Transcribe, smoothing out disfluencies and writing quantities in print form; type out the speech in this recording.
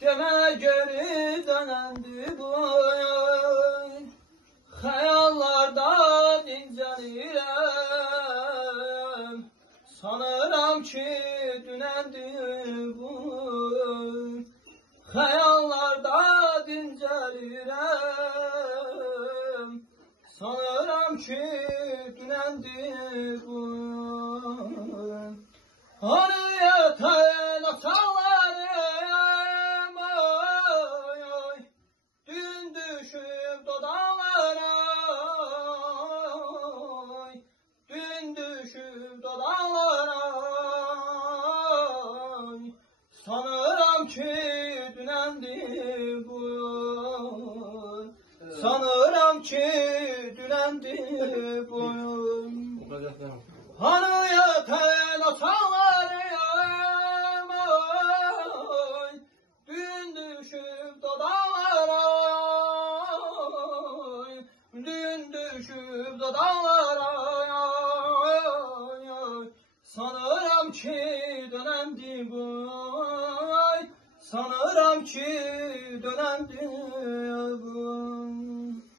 Deme geri dönendi bu hayallarda dincelirem. Sanıram ki dünendi bu hayallarda dincelirem. Sanıram ki dünendi bu hani yatan atalarım oy oy. Dün düşüp dodağlara oy. Dün düşüp dodağlara oy. Sanıram ki dünendi bu. Sanıram ki dünendi bu. Hani yatan atalarım oy. Dün düşüp dodağlara oy. Dün düşüp dodağlara oy oy. Sanıram ki dönemdi bu. Sanıram ki dönemdi